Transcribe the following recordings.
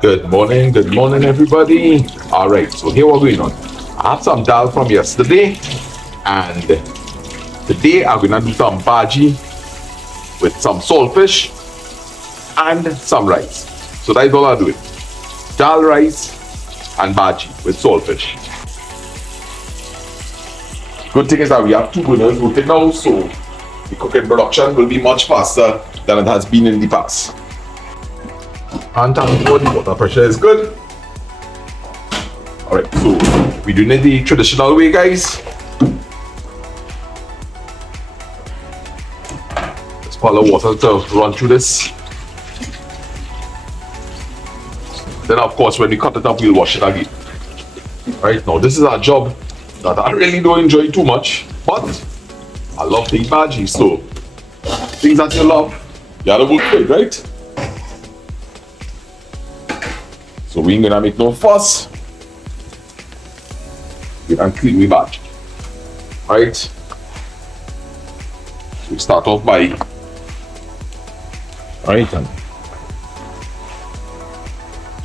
Good morning, everybody. All right, so here we're going on. I have some dal from yesterday, and today I'm gonna do some baji with some saltfish and some rice. So that's all I'm doing: dal, rice, and baji with saltfish. Good thing is that we have two burners working now, so the cooking production will be much faster than it has been in the past. And thank God the water pressure is good. Alright, so we're doing it the traditional way, guys. Let's pour the water to run through this. Then of course when we cut it up, we'll wash it again. Right now, this is a job that I really don't enjoy too much, but I love the baji, so things that you love, you gotta work for it, right? So we ain't gonna make no fuss. We can clean we baji. Right? So we start off by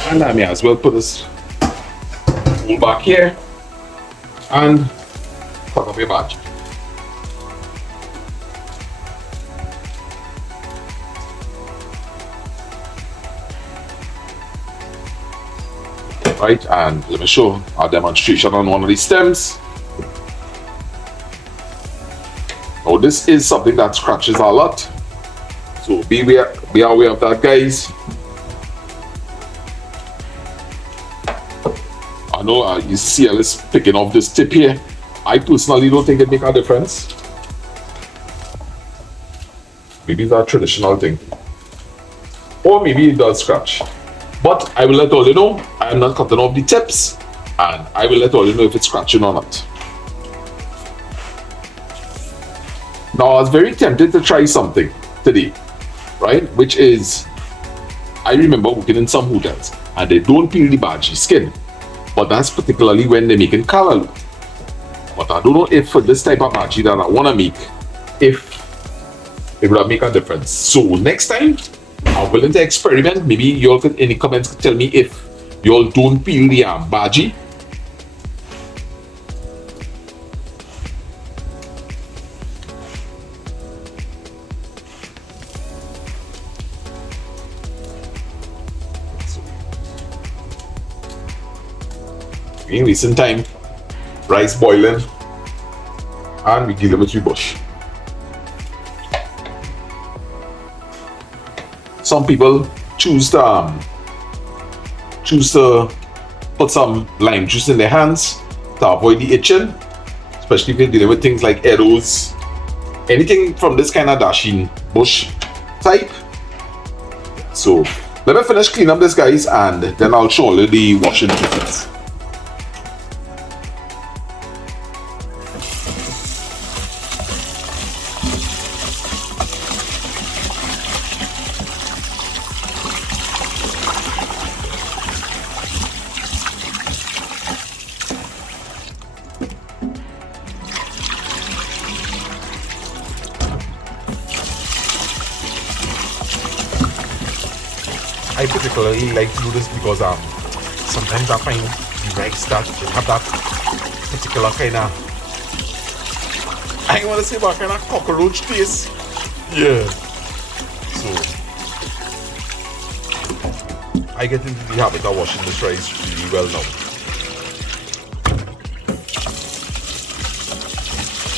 and I may as well put this bowl back here and cut up your baji. Right, and let me show a demonstration on one of these stems. Now this is something that scratches a lot, so be aware of that, guys. I know you see Alice picking off this tip here. I personally don't think it makes a difference. Maybe it's a traditional thing, or maybe it does scratch. But I will let all you know, I am not cutting off the tips, and I will let all you know if it's scratching or not. Now I was very tempted to try something today, right? Which is, I remember working in some hotels, and they don't peel the baji skin, but that's particularly when they're making kalalu. But I don't know if for this type of baji that I want to make, if it would make a difference. So next time, I'm willing to experiment. Maybe y'all could in the comments tell me if y'all don't peel the baji. In recent time, rice boiling, and we deal with bush. Some people choose to put some lime juice in their hands to avoid the itching, especially if you're dealing with things like arrows, anything from this kind of Dasheen Bush type. So let me finish cleaning up this, guys, and then I'll show you the washing process. I particularly like to do this because sometimes I find the rice that they have that particular kind of, I don't want to say what kind of cockroach taste. Yeah. So I get into the habit of washing this rice really well now,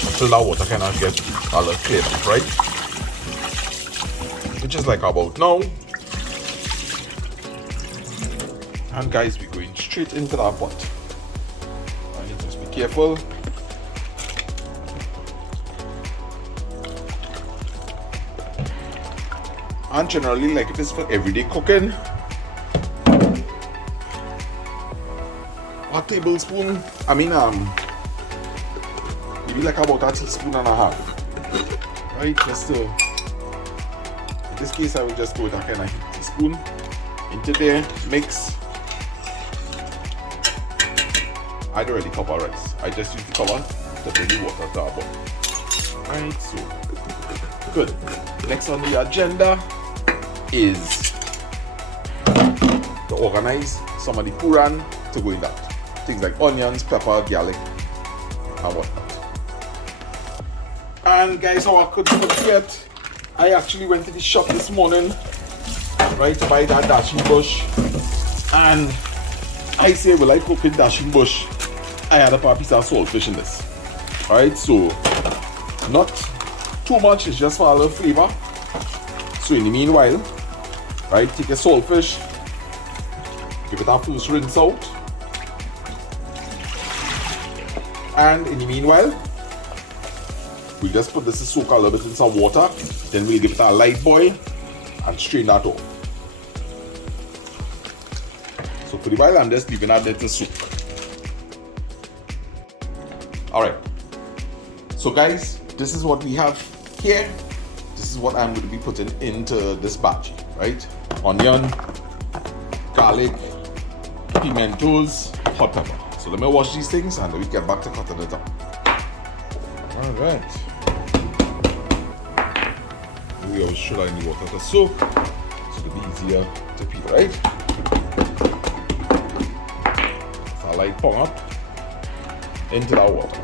until that water kind of get a little cleared up, right? Which is like about now. And guys, we're going straight into that pot. And you just be careful. And generally, like if it's for everyday cooking, a tablespoon, maybe like about a teaspoon and a half. Right, just to, in this case I will just go with a kind of teaspoon into there, mix. I don't really cover rice. I just use the cover to bring the water to our boil. Right, so good. Next on the agenda is to to organize some of the puran to go in that. Things like onions, pepper, garlic, and whatnot. And guys, how I could forget, I actually went to the shop this morning, right, to buy that Dasheen Bush. And I say, well, I cook with Dasheen Bush. I had a piece of saltfish in this. Alright, so not too much, it's just for a little flavor. So in the meanwhile, right, take your saltfish, give it a first rinse out. And in the meanwhile, we just put this to soak a little bit in some water, then we'll give it a light boil and strain that off. So for the while, I'm just leaving that there to soak. Alright, so guys, this is what we have here. This is what I'm going to be putting into this baji, right? Onion, garlic, pimentos, hot pepper. So let me wash these things and then we get back to cutting it up. Alright. We always should I need water to soak, so it'll be easier to peel, right? So I like pong up into that water.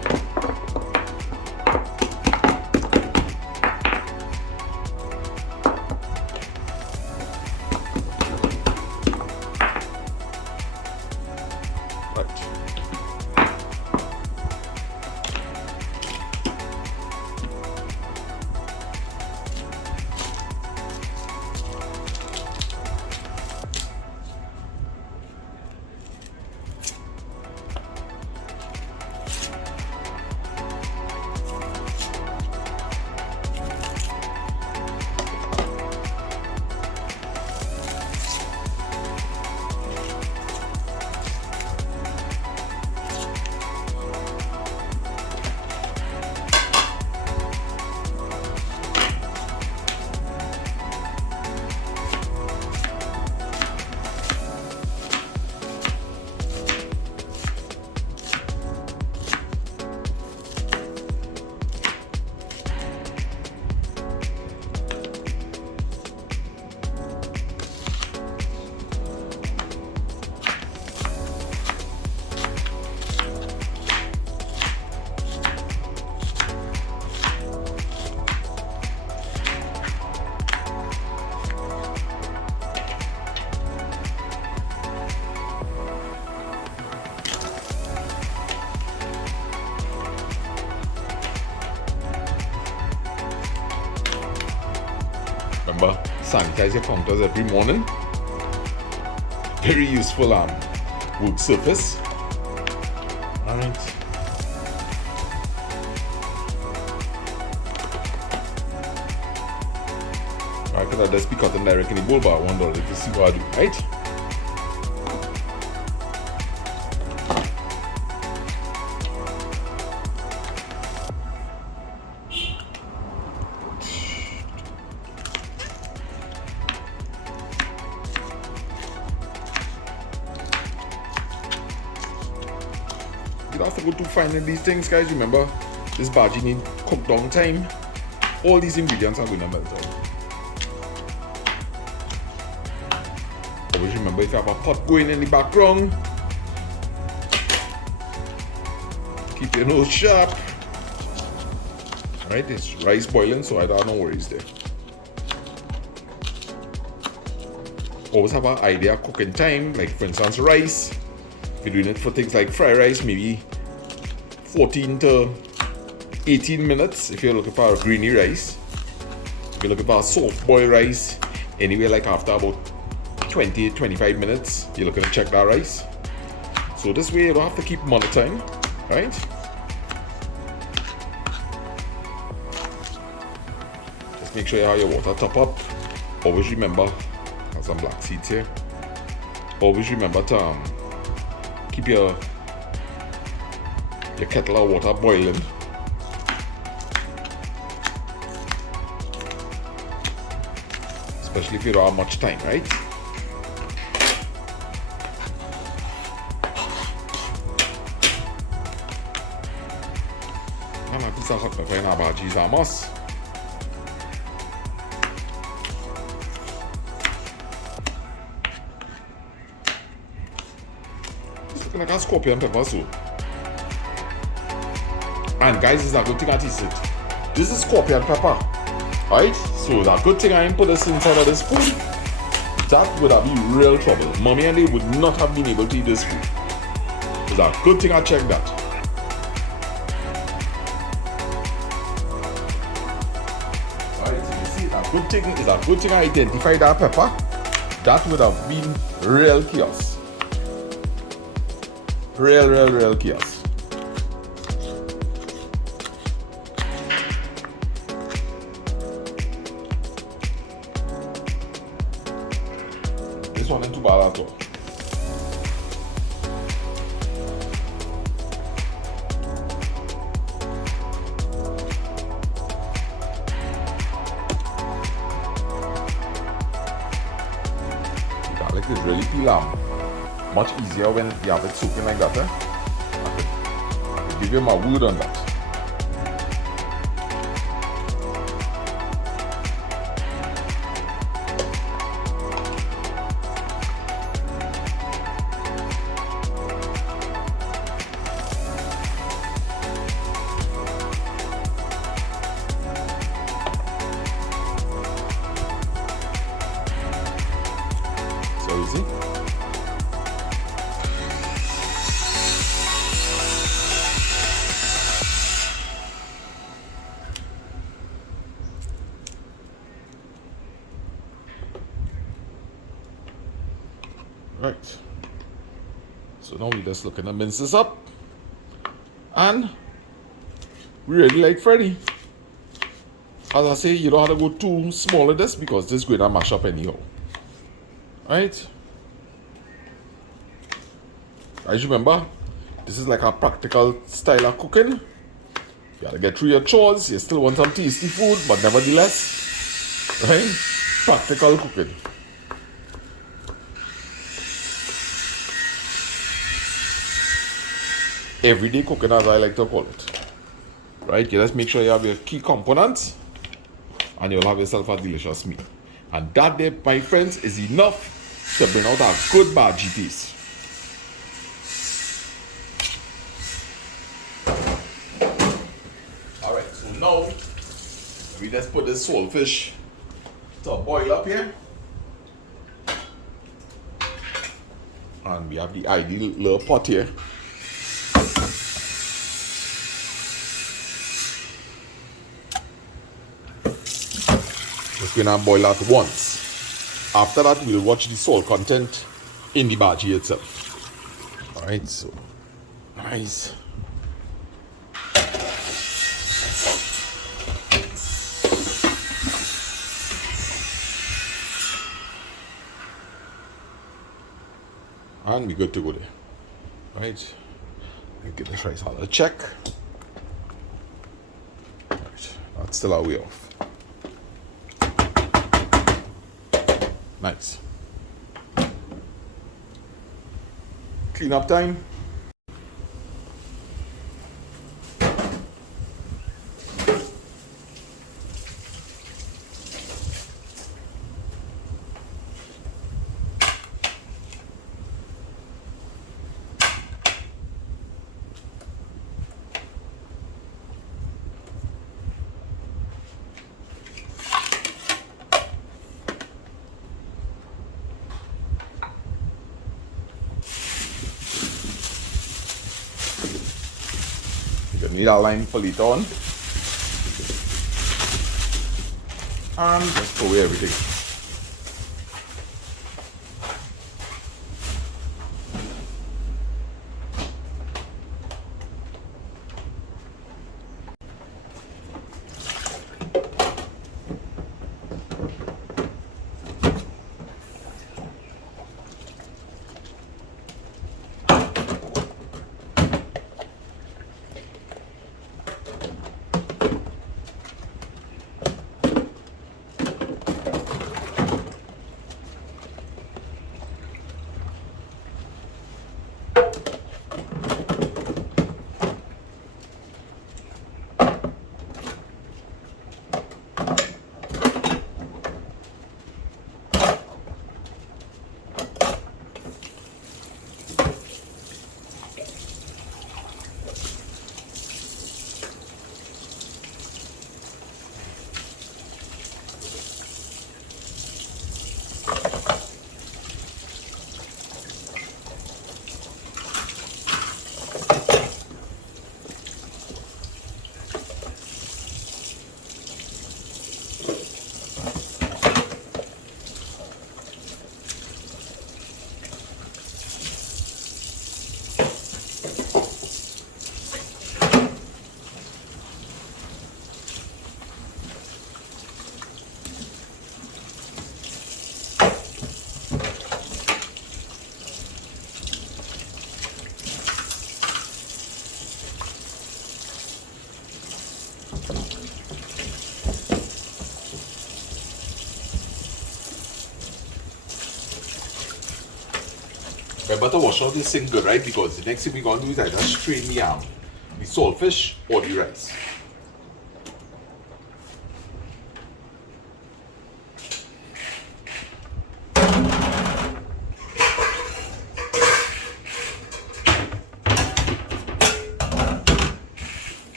Remember, sanitize your counters every morning. Very useful wood surface. Alright. I could have just be cutting direct in the bowl, but I wonder to see what I do, right? You don't have to go too fine in these things, guys. Remember, this baji need cook down time. All these ingredients are going to melt out. Always remember, if you have a pot going in the background, keep your nose sharp. Alright, it's rice boiling, so I don't have no worries there. Always have an idea of cooking time, like for instance rice. If you're doing it for things like fried rice, maybe 14 to 18 minutes if you're looking for a greeny rice. If you're looking for a soft boiled rice, anywhere like after about 20-25 minutes, you're looking to check that rice. So this way you don't have to keep monitoring, right? Just make sure you have your water top up. Always remember, I have some black seeds here. Always remember to keep your kettle of water boiling. Especially if you don't have much time, right? And I put some hot pepper in our bajis a must. looking like a scorpion pepper so. And guys, it's a good thing I taste it. This is scorpion pepper. Right? So it's a good thing I didn't put this inside of this food. That would have been real trouble. Mommy and they would not have been able to eat this food. It's a good thing I checked that. Alright, so you see, it's a good thing I identified that pepper. That would have been real chaos. Real chaos. This one ain't too bad at all. Garlic is really peel much easier when you have it soaking like that. I can give you my word on that. So easy. Right. So now we just looking to mince this up. And we really like Freddy. As I say, you don't have to go too small with this because this is going to mash up anyhow. Right? As you remember, this is like a practical style of cooking. You gotta get through your chores. You still want some tasty food, but nevertheless, right? Practical cooking. Everyday cooking, as I like to call it. Right? You just make sure you have your key components, and you'll have yourself a delicious meal. And that there, my friends, is enough to bring out a good baji taste. Alright, so now we just put this saltfish to boil up here. And we have the ideal little pot here. Just gonna boil that once. After that, we'll watch the salt content in the baji itself. Alright, so nice. And we're good to go there. Right. Let's get this rice a check. Right. That's still our way off. Nice. Clean up time. You need a line for later on. And just throw away everything. Remember to wash out the sink good, right? Because the next thing we're gonna do is either strain the saltfish or the rice.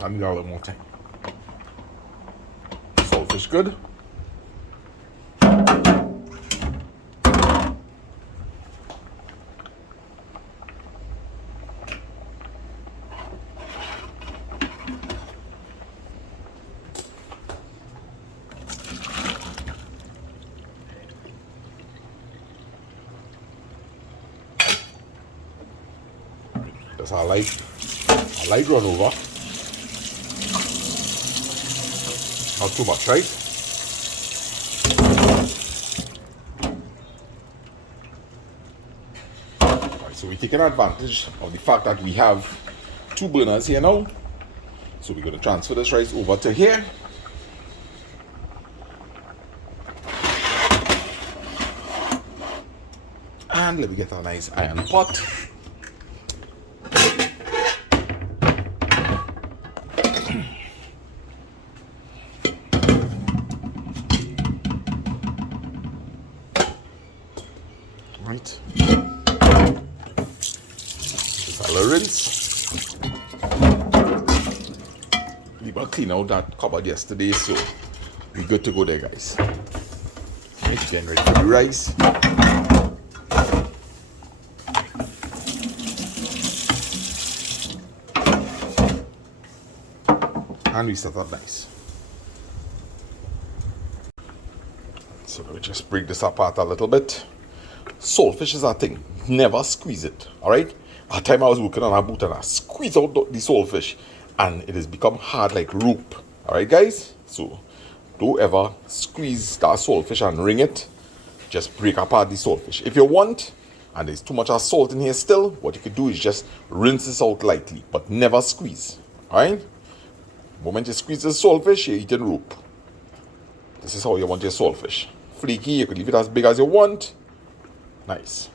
I need a little more time. Saltfish good. That's a light run over. Not too much, right? Alright, so we're taking advantage of the fact that we have two burners here now. So we're going to transfer this rice over to here. And let me get a nice iron pot. Right. Just a little rinse. We will clean out that cupboard yesterday, so we're good to go there, guys. Right, getting ready for the rice. And we set up nice. So let me just break this apart a little bit. Saltfish is a thing. Never squeeze it. Alright? At the time I was working on a boat and I squeezed out the saltfish and it has become hard like rope. Alright, guys? So don't ever squeeze that saltfish and wring it. Just break apart the saltfish. If you want, and there's too much salt in here still, what you could do is just rinse this out lightly, but never squeeze. Alright? The moment you squeeze the saltfish, you're eating rope. This is how you want your saltfish. Flaky, you could leave it as big as you want. Nice.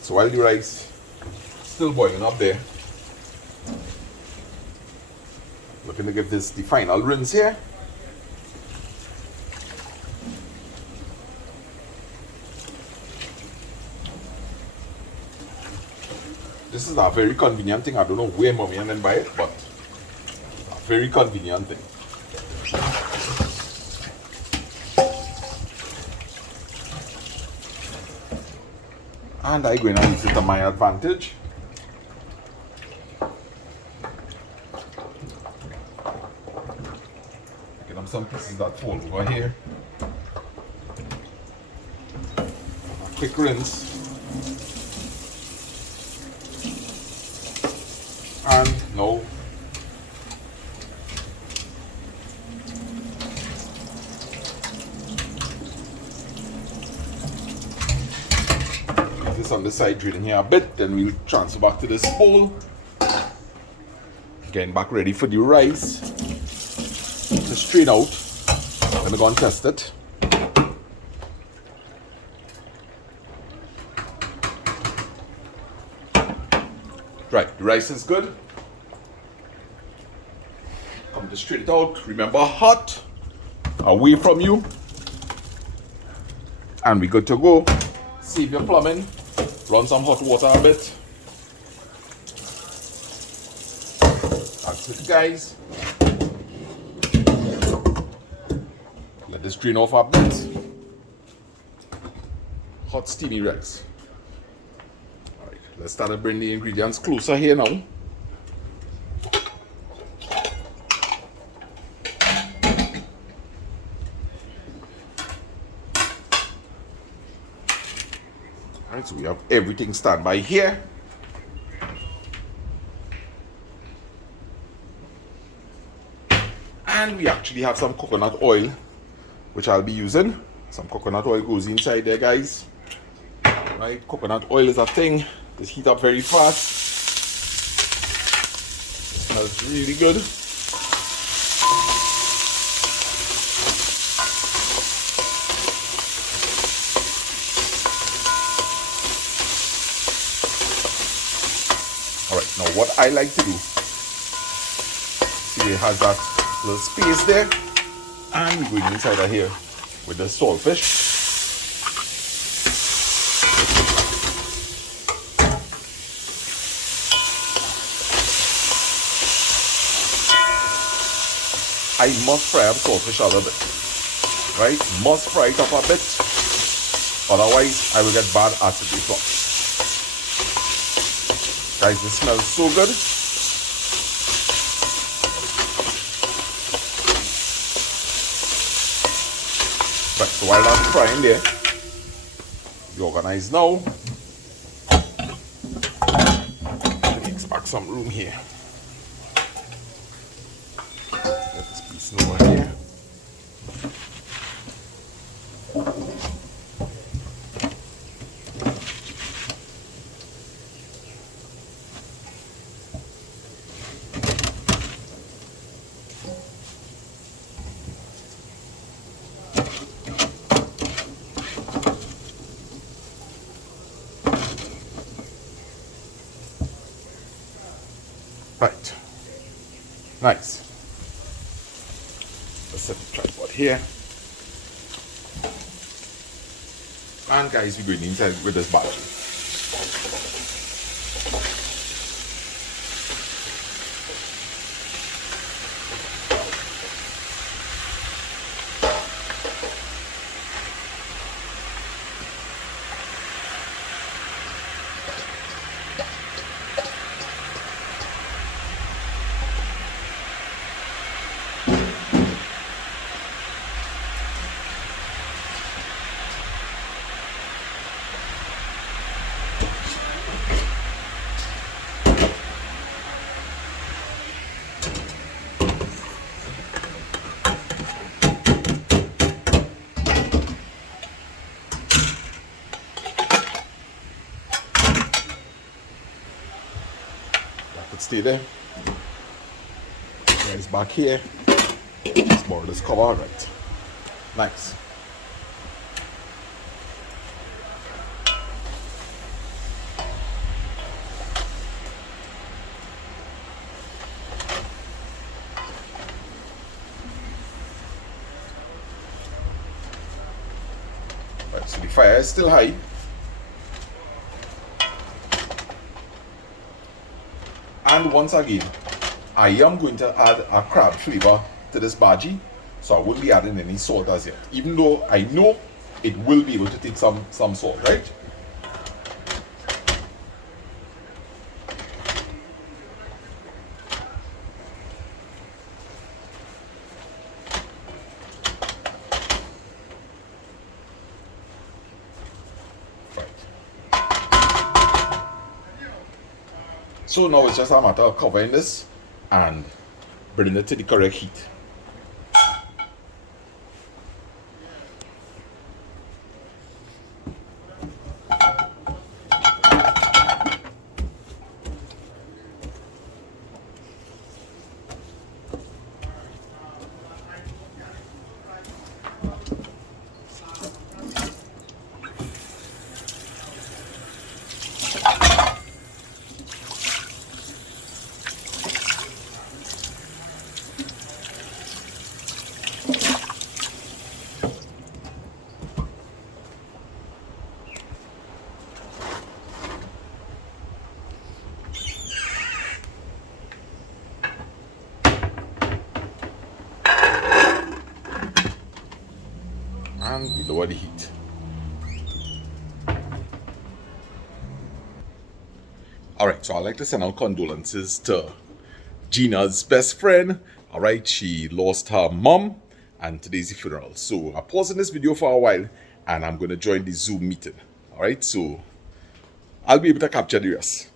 So while the rice still boiling up there, looking to give this the final rinse here. This is a very convenient thing. I don't know where mommy and them buy it, but it's a very convenient thing. And I'm going to use it to my advantage. Get them some pieces that fall over here. A quick rinse. And no. This on the side, drilling here a bit, then we'll transfer back to this bowl. Getting back ready for the rice to strain out. Let me go and test it. Right, the rice is good. Come to strain it out. Remember, hot, away from you, and we're good to go. Save your plumbing. Run some hot water a bit. That's it, guys. Let this drain off a bit. Hot steamy rice. Alright, let's start to bring the ingredients closer here now. Alright, so we have everything standby here. And we actually have some coconut oil, which I'll be using. Some coconut oil goes inside there, guys. Right, coconut oil is a thing. Just heat up very fast. It smells really good. Alright, now what I like to do, see it has that little space there, and we're going inside of here with the saltfish. I must fry up saltfish a little bit, right? Must fry it up a bit, otherwise I will get bad acid reflux. Guys, this smells so good. Right, so while that's frying there, we organize now. Let me expect some room here. Get this piece over here. Right, nice. Let's set the tripod here. And guys, we're going inside with this baji. Stay there. Guys, back here. Let's borrow this cover. Right. Nice. Right, so the fire is still high. And once again, I am going to add a crab flavor to this baji, so I won't be adding any salt as yet, even though I know it will be able to take some salt, right? So now it's just a matter of covering this and bringing it to the correct heat. lower the heat. Alright, so I'd like to send out condolences to Gina's best friend. Alright, she lost her mom and today's the funeral. So I'm pausing this video for a while and I'm going to join the Zoom meeting. Alright, so I'll be able to capture the rest.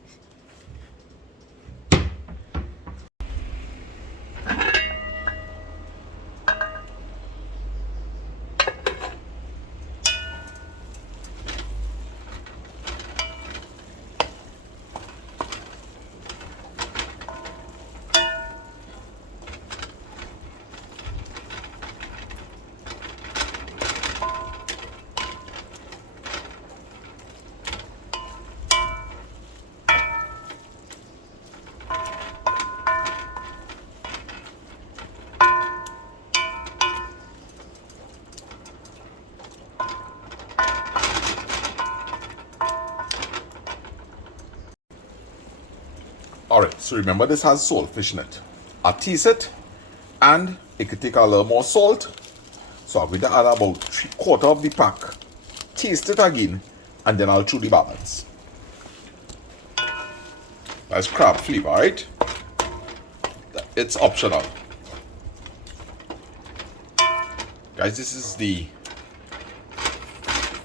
Alright, so remember this has saltfish in it. I taste it and it could take a little more salt. So I'm going to add about 3/4 of the pack. Taste it again and then I'll chew the balance. That's crab flavor, right? It's optional. Guys, this is the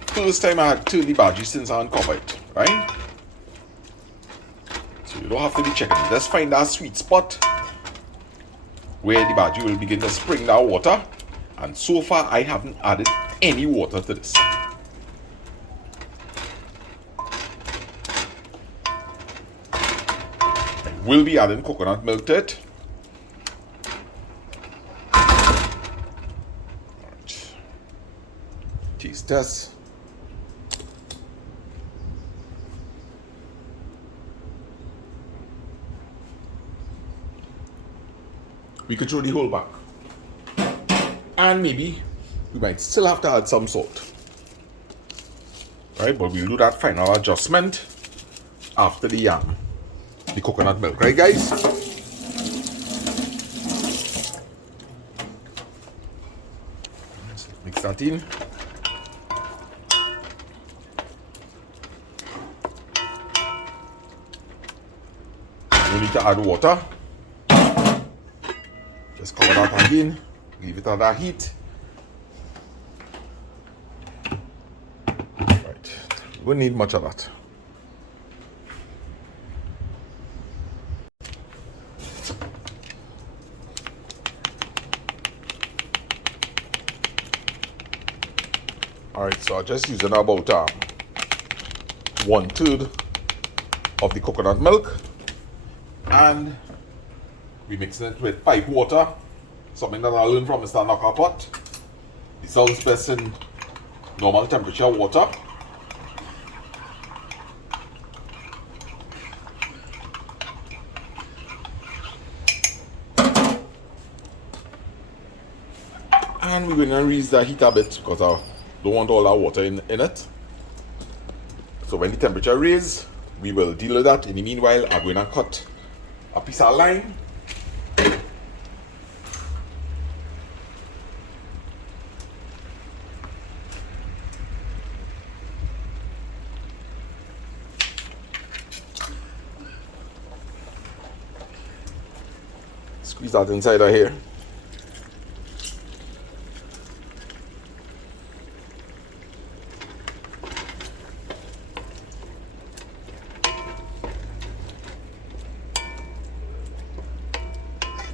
first time I had turkey baji since I uncovered it, right? So you don't have to be checking. Just find that sweet spot where the baji will begin to spring that water. And so far, I haven't added any water to this. I will be adding coconut milk to it. Alright. Taste test. We could throw the whole back. And maybe we might still have to add some salt. Right, but we'll do that final adjustment after the coconut milk, right guys? Mix that in. We need to add water. Just cover that again, leave it at that heat. Right, we won't need much of that. Alright, so I'm just using about 1/3 of the coconut milk and we mix it with pipe water, something that I learned from Mr. Knockapot. It sounds best in normal temperature water. And we're going to raise the heat a bit because I don't want all that water in it. So when the temperature raises, we will deal with that. In the meanwhile, I'm going to cut a piece of lime. Squeeze that inside of here.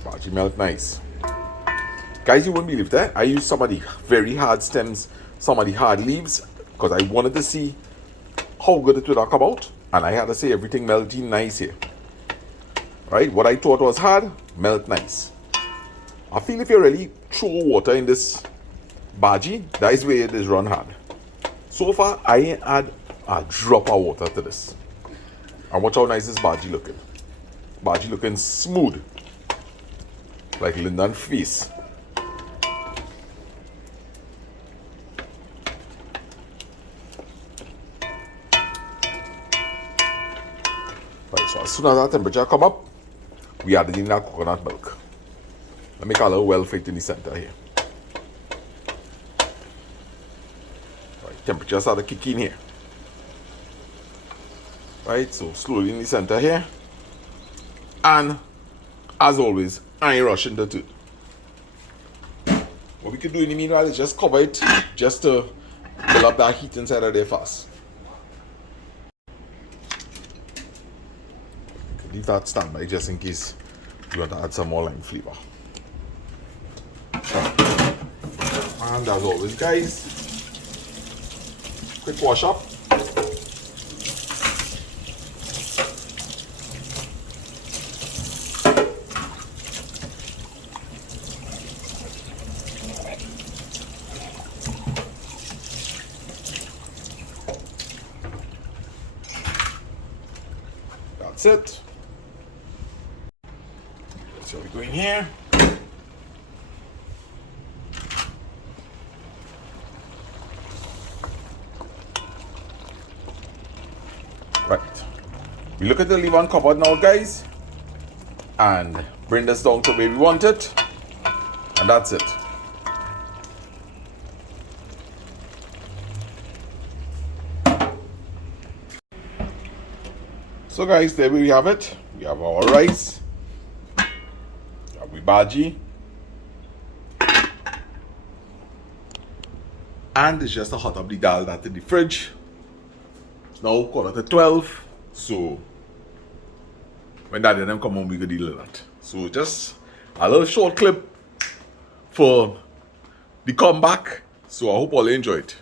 Baji melt nice. Guys, you won't believe that. I used some of the very hard stems, some of the hard leaves, because I wanted to see how good it would come out. And I had to say everything melting nice here. Right? What I thought was hard, melt nice. I feel if you really throw water in this baji, that is where it is run hard. So far, I ain't add a drop of water to this. And watch how nice this baji looking. Baji looking smooth. Like Linda's face. Right, so as soon as that temperature come up, we add in that coconut milk. Let me make a little well fit in the center here. temperature started kicking here. Right, so slowly in the center here. And as always, I ain't rushing the two. What we could do in the meanwhile is just cover it just to build up that heat inside of there fast. Leave that standby just in case you want to add some more lime flavor. And as always, guys, quick wash up. That's it. So we go in here. Right. We look at the lid uncovered now, guys, and bring this down to where we want it, and that's it. So guys, there we have it. We have our rice, we have our baji, and it's just a hot up the dal that's in the fridge. It's now 11:45, so when Daddy and them come home, we could deal with that. So just a little short clip for the comeback. So I hope all enjoy it.